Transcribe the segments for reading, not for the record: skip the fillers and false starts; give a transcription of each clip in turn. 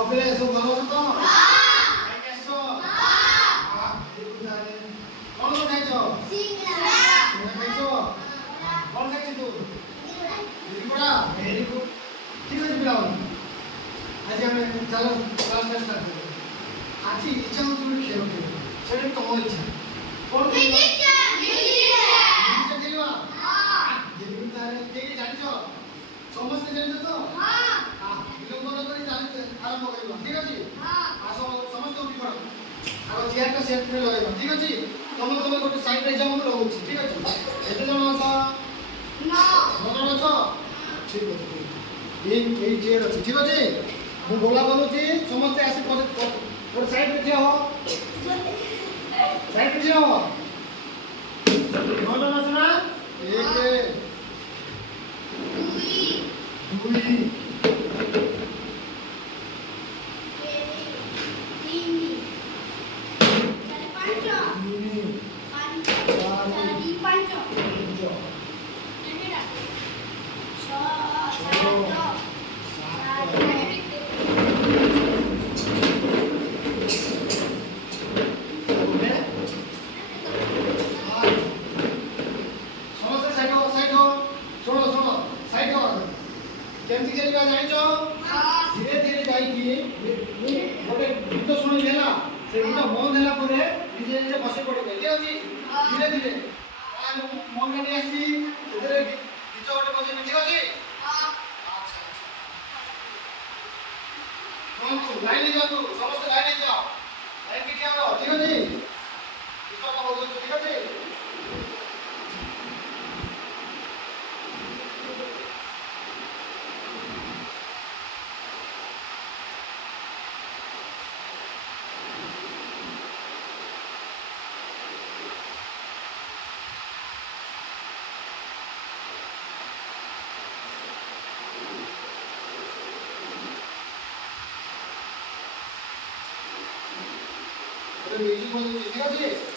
그래, 너 먹었어? 알겠어. 그리고 나는 어느 해줘? 해줘. 어느 해줘? 이거라. 그리고 ঠিক আছে আজ আমি চলো ক্লাসটা স্টার্ট করব আজ ইচ্ছা তুমি খেলো সেটা তোমার ইচ্ছা কোন মিউজিকটা খেলবা যেগুলো তাহলে কে কে জানছো সমস্ত জানছো তো বিলম্ব না করে জানতে আরম্ভ করিবা ঠিক আছে আসো সমস্ত উঠি পড়ো আর চেয়ারটা সেট করে লগাইবা ঠিক আছে তোমরা ଗୋଟେ সাইডରେ যাও ମୁଁ ଲଗାଉଛି ঠিক আছে ଏତେ ଜଣ ଅଛ ନା ଜଣ ଅଛ ঠিক আছে এই চেয়ার আছে ঠিক আছে ମୁଁ ଗୋଲା ବନଉଛି ସମସ୍ତେ ଆସି ଗୋଟେ ସାଇଡରେ ଠିଆ ହୁଅ ସାଇଡରେ ଠିଆ ହୁଅ ନଅ ଜଣ ଅଛ ନା ଏକ ଦୁଇ କେମିତି ଖେଳିବା ଜାଣିଛ ଧୀରେ ଧୀରେ ଯାଇକି ଗୋଟେ ଗୀତ ଶୁଣିବି ହେଲା ସେ ଗୀତ ବନ୍ଦ ହେଲା ପରେ ଧୀରେ ଧୀରେ ବସି ପଡ଼ିବେ ଠିକ ଅଛି ଧୀରେ ଧୀରେ ମନ ନେଇ ଆସିଛି ସେଥିରେ ଗୀତ ଗୋଟେ ବଜେଇବି ଠିକ ଅଛି ଲାଇନ ଯାଆନ୍ତୁ ସମସ୍ତେ ଲାଇନ ଯାଅ ଲାଇନ କି ଠିଆ ହବ ଠିକ ଅଛି ଗୀତଟା ବଜଉଛୁ ଠିକ ଅଛି म्यूजिक बजाଉଛି ঠিক আছে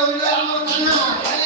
হইলো আমার কানা